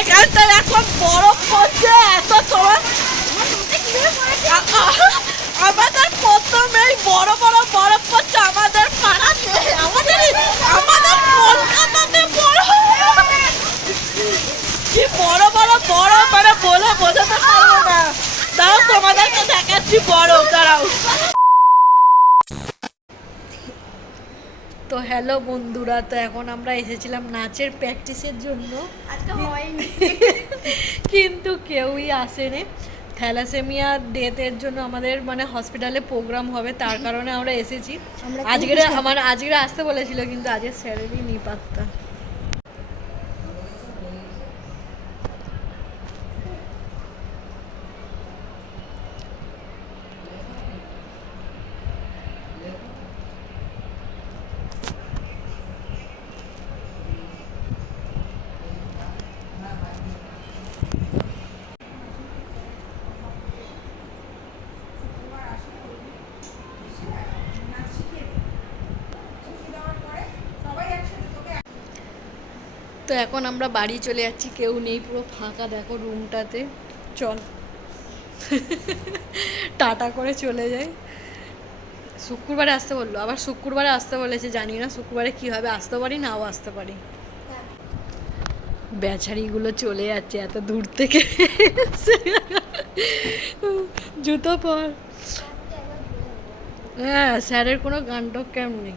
এখানটা এখন বরফ পড়ছে এত সময়। আমাদের প্রথমেই বড় বড় বরফ পড়ছে আমাদের পাড়াতে, আমাদের কলকাতাতে বরফ, কি বড় বড় বরফ মানে বলে বোঝাতে পারবো না। দাঁড়াও তোমাদেরকে দেখাচ্ছি বরফ, দাঁড়াও। তো হ্যালো বন্ধুরা, তো এখন আমরা এসেছিলাম নাচের প্র্যাকটিসের জন্য, কিন্তু কেউই আসেনি। থ্যালাসেমিয়া ডেথের জন্য আমাদের মানে হসপিটালে প্রোগ্রাম হবে, তার কারণে আমরা এসেছি। আজকে আসতে বলেছিল, কিন্তু আজকে স্যারেরই নি পাত্তা। তো এখন আমরা বাড়ি চলে যাচ্ছি, কেউ নেই, পুরো ফাঁকা দেখো রুমটাতে। চল টাটা করে চলে যাই। শুক্রবারে আসতে বললো, আবার শুক্রবারে আসতে বলেছে, জানি না শুক্রবারে কী হবে, আসতে পারি নাও আসতে পারি। বেচারিগুলো চলে যাচ্ছে এত দূর থেকে। জুতো পর। হ্যাঁ, স্যারের কোনো গানটক ক্যাম্প নেই।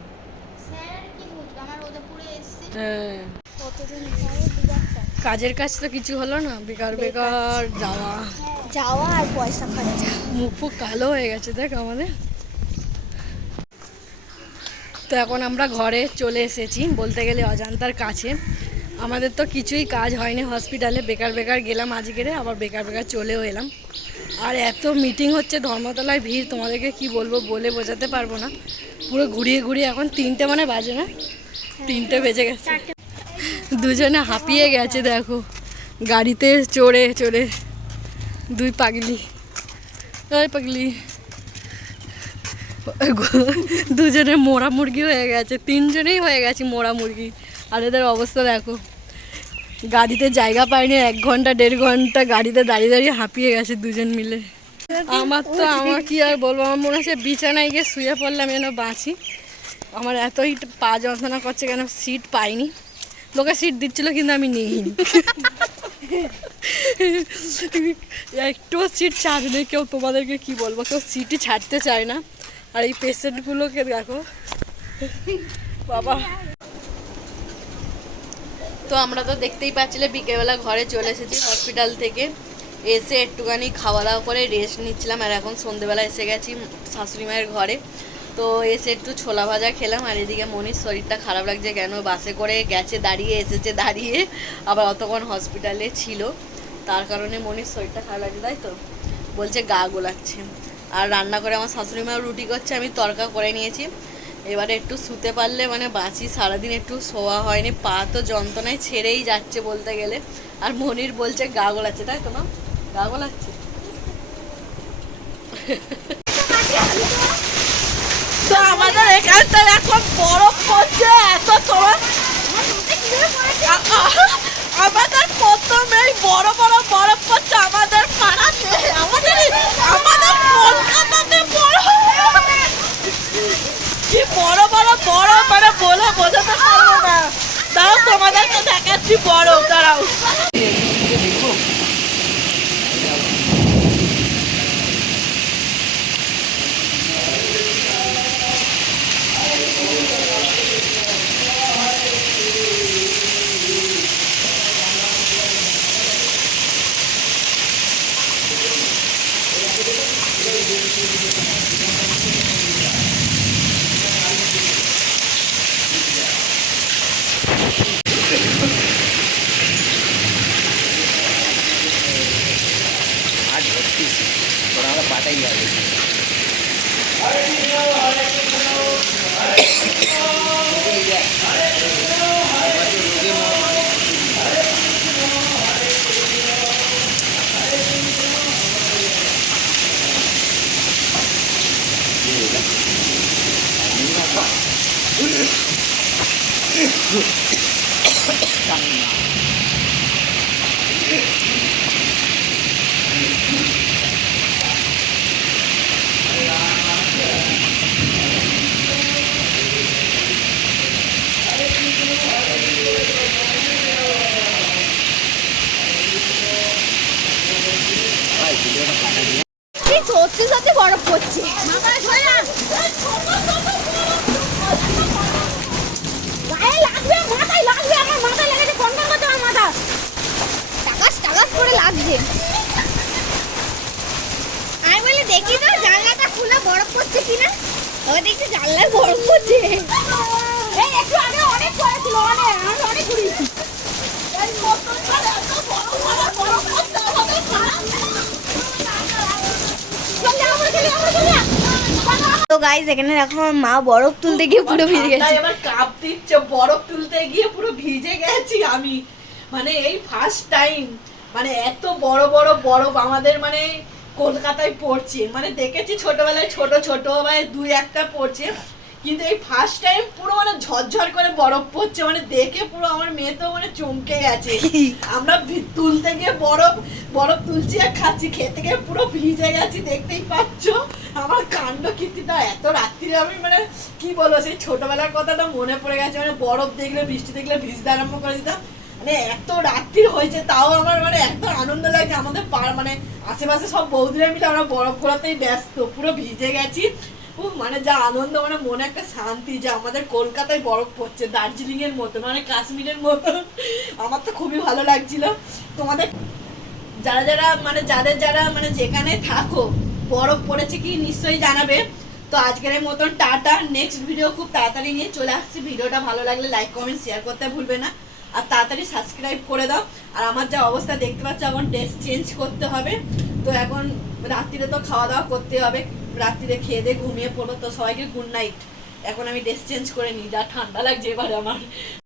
হ্যাঁ, কাজের কাজ তো কিছু হলো না, বেকার বেকার যাওয়া আর পয়সা খরচা। মুখ ফুক কালো হয়ে গেছে দেখ আমাদের। তো এখন আমরা ঘরে চলে এসেছি, বলতে গেলে অজান্তার কাছে। আমাদের তো কিছুই কাজ হয়নি হসপিটালে, বেকার বেকার গেলাম আজকেরে, আবার বেকার বেকার চলেও এলাম। আর এত মিটিং হচ্ছে ধর্মতলায়, ভিড় তোমাদেরকে কি বলবো, বলে বোঝাতে পারবো না। পুরো ঘুরিয়ে ঘুরিয়ে এখন 3টে মানে বাজে না, 3টে বেজে গেছে। দুজনে হাঁপিয়ে গেছে দেখো, গাড়িতে চড়ে চড়ে। দুই পাগলি, ওই পাগলি। দুজনে মোড়া মুরগি হয়ে গেছে, 3জনেই হয়ে গেছে মোড়া মুরগি। আর এদের অবস্থা দেখো, গাড়িতে জায়গা পায়নি, 1 ঘন্টা 1.5 ঘন্টা গাড়িতে দাঁড়িয়ে দাঁড়িয়ে হাঁপিয়ে গেছে দুজন মিলে। আমার কি আর বলবো, আমার মনে হচ্ছে বিছানায় গিয়ে শুয়ে পড়লাম যেন বাঁচি। আমার এতই পা যন্ত্রণা করছে, কেন সিট পাইনি। লোকে সিট দিচ্ছিল কিন্তু আমি নিইনি। একটুও সিট ছাড়বে কেউ, তোমাদেরকে কি বলবো, কেউ সিটই ছাড়তে চায় না। আর এই পেশেন্টগুলোকে দেখো বাবা। তো আমরা তো দেখতেই পাচ্ছিলে বিকেলবেলা ঘরে চলে এসেছি হসপিটাল থেকে, এসে একটুখানি খাওয়া দাওয়া করে রেস্ট নিচ্ছিলাম। আর এখন সন্ধেবেলা এসে গেছি শাশুড়ি মায়ের ঘরে। তো এসে একটু ছোলা ভাজা খেলাম। আর এদিকে মনির শরীরটা খারাপ লাগছে, কেন বাসে করে গেছে দাঁড়িয়ে, এসেছে দাঁড়িয়ে, আবার অতক্ষণ হসপিটালে ছিল, তার কারণে মনির শরীরটা খারাপ লাগছে, তাই তো বলছে গা গোলাচ্ছে। আর রান্না করে আমার শাশুড়ি মাও রুটি করছে, আমি তড়কা করে নিয়েছি। এবারে একটু শুতে পারলে মানে বাঁচি, সারাদিন একটু শোয়া হয়নি, পা তো যন্ত্রণায় ছেড়েই যাচ্ছে বলতে গেলে। আর মনির বলছে গা গোলাচ্ছে, তাই তো মা, গা গোলাচ্ছে। তো আমাদের এখানটা এখন বরফ পড়ছে এত সময়। আমাদের প্রথমেই বড় বড় বরফ পড়ছে আমাদের পাড়াতে, আমাদের কলকাতাতে বরফ, কি বড় বড় বরফ মানে বলে বোঝাতে পারবো না। দাঁড়াও তোমাদেরকে দেখাচ্ছি বরফ, দাঁড়াও। পাতাই যাবে। লাগছে মাথায় ধরে না গায়ে লাগবে মাথায় লাগবে আমার মাথায় লেগেছে কন্ট্রোল করতে আমার মাথা টাকাস টাকাস করে লাগছে আমি বলি দেখি তো জানলাটা খুলে বরফ পড়ছে কিনা ও দেখছি জানলায় বরফ পড়ছে এই একটু আগে অনেক পড়েছিল অনেক ঘুরিয়েছি তো গাইস এখানে দেখো আমার মা বরফ তুলতে গিয়ে পুরো ভিজে গেছে এবার কাপ দিচ্ছে বরফ তুলতে গিয়ে পুরো ভিজে গেছি আমি মানে এই ফার্স্ট টাইম মানে এত বড় বড় বরফ আমাদের মানে কলকাতায় পড়ছে মানে দেখেছি ছোটবেলায় ছোট ছোট ভাই দুই একটা পড়ছে কিন্তু এই ফার্স্ট টাইম পুরো মানে ঝরঝর করে বরফ পড়ছে মানে দেখে পুরো আমার মেয়ে তো মানে চমকে গেছে আমরা তুলতে গিয়ে বরফ তুলছি আর খাচ্ছি খেতে গিয়ে পুরো ভিজে গেছি দেখতেই পাচ্ছ আমার কাণ্ড কীর্তিটা এত রাত্রিরে আমি মানে কি বলবো সেই ছোটবেলার কথাটা মনে পড়ে গেছে মানে বরফ দেখলে বৃষ্টি দেখলে ভিজতে আরম্ভ করে দিতাম মানে এত রাত্রির হয়েছে তাও আমার মানে এত আনন্দ লাগছে আমাদের মানে আশেপাশে সব বৌদিরা মিলে আমরা বরফ ঘোরাতেই ব্যস্ত পুরো ভিজে গেছি মানে যা আনন্দ মানে মনে একটা শান্তি যে আমাদের কলকাতায় বরফ পড়ছে দার্জিলিং এর মতো মানে কাশ্মীরের মতো আমার তো খুবই ভালো লাগছিল তোমাদের যারা মানে যারা মানে যেখানে থাকো বরফ পড়েছে কি নিশ্চয়ই জানাবে তো আজকের মতন টাটা নেক্সট ভিডিও খুব তাড়াতাড়ি নিয়ে চলে আসছি ভিডিওটা ভালো লাগলে লাইক কমেন্ট শেয়ার করতে ভুলবে না আর তাড়াতাড়ি সাবস্ক্রাইব করে দাও আর আমার যা অবস্থা দেখতে পাচ্ছ এখন ড্রেস চেঞ্জ করতে হবে তো এখন রাত্রিরে তো খাওয়া দাওয়া করতে হবে রাত্রিরে খেয়ে দিয়ে ঘুমিয়ে পড়বো তো সবাইকে গুড নাইট এখন আমি ড্রেস চেঞ্জ করে নিই যা ঠান্ডা লাগছে এবার আমার